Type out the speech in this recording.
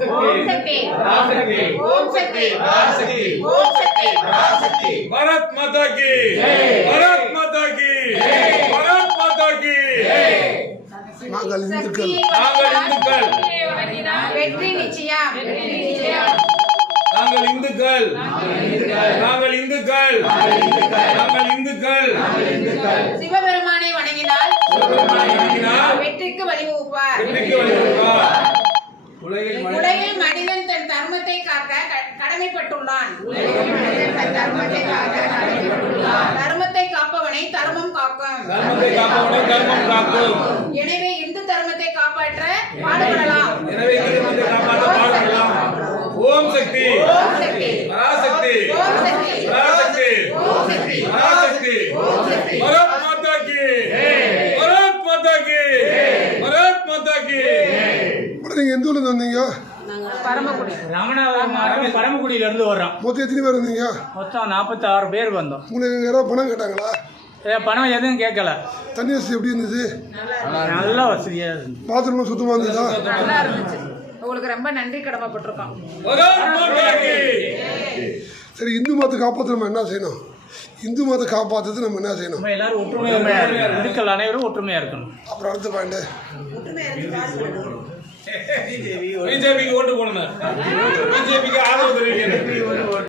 भारत माता की भारत माता की भारत माता की நாங்கள் இந்துக்கள் வெற்றி நிச்சயம் நாங்கள் இந்துக்கள் நாங்கள் இந்துக்கள் நாங்கள் இந்துக்கள் சிவபெருமானை வணங்கினால் வெற்றிக்கு வழிவகுப்பார். உலகில் மனிதன் தன் தர்மத்தை காக்க கடமைப்பட்டுள்ளான். தர்மத்தை காப்பவனை தர்மம் காக்கும். எனவே இந்து தர்மத்தை காப்பாற்ற பாடுபடலாம். ஓம் சக்தி பராசக்தி பராசக்தி பராசக்தி பாரத் மாதா கி பாரத் மாதா கி பாரத் மாதா கி. நீங்க எந்த ஊர்ல வந்தீங்க? பரமக்குடி ராமநாதபுரம் மாவட்டம் பரமக்குடியில இருந்து வர்றோம். மொத்தம் எத்தனை பேர் வந்தீங்க? மொத்தம் 46 பேர் வந்தோம். உங்களுக்கு யாராவது பணம் கேட்டாங்களா? பணம் எதுவும் கேட்கல. தண்ணி வசதி எப்படி இருந்துச்சு? நல்ல வசதியா இருந்துச்சு. பாத்ரூம் சுத்தமா இருந்ததா? நல்லா இருந்துச்சு. உங்களுக்கு ரொம்ப நன்றி கடமைப்பட்டிருக்கோம். சரி, இந்து மதத்தை காப்பாற்ற நம்ம என்ன செய்யணும்? இந்து மதத்தை காப்பாற்றுறது நம்ம என்ன செய்யணும்? நம்ம எல்லாரும் ஒற்றுமையா இருக்கணும். இந்துக்கள் அனைவரும் ஒற்றுமையா இருக்கணும். அப்புறம் அடுத்த பாயிண்ட், பிஜேபிக்கு ஓட்டு போடணும். பிஜேபிக்கு ஆதரவு தெரிவிக்கணும்.